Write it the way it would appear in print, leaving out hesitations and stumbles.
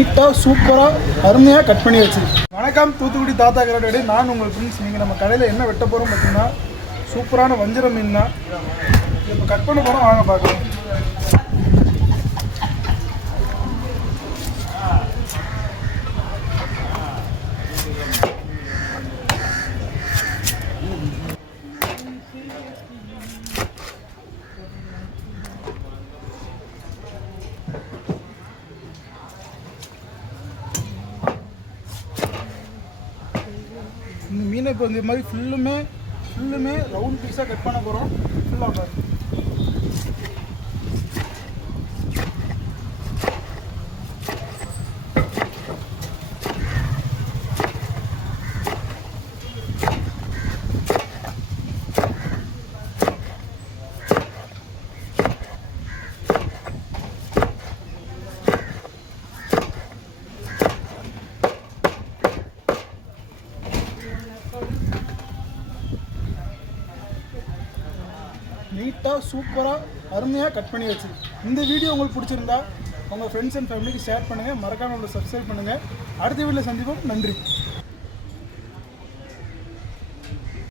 நீட்டாக சூப்பராக அருமையாக கட் பண்ணி வச்சு. வணக்கம் தூத்துக்குடி தாத்தா கடை. நான் உங்கள் ஃப்ரெண்ட்ஸ். நீங்கள் நம்ம கடையில் என்ன வெட்ட போகிறோம் பார்த்தீங்கன்னா சூப்பரான வஞ்சரம் மீன் தான் இப்போ கட் பண்ண போகிறோம். வாங்க பார்க்கலாம். இந்த மீனை இப்போ இந்த மாதிரி ஃபுல்லுமே ரவுண்ட் பீஸாக கட் பண்ண போகிறோம். ஃபுல்லாக பாருங்க. நீட்டாக சூப்பராக அருமையாக கட் பண்ணி வச்சு. இந்த வீடியோ உங்களுக்கு பிடிச்சிருந்தா உங்கள் ஃப்ரெண்ட்ஸ் அண்ட் ஃபேமிலிக்கு ஷேர் பண்ணுங்கள். மறக்காமல் உங்களை சப்ஸ்கிரைப் பண்ணுங்கள். அடுத்த வீடியோவில் சந்திப்போம். நன்றி.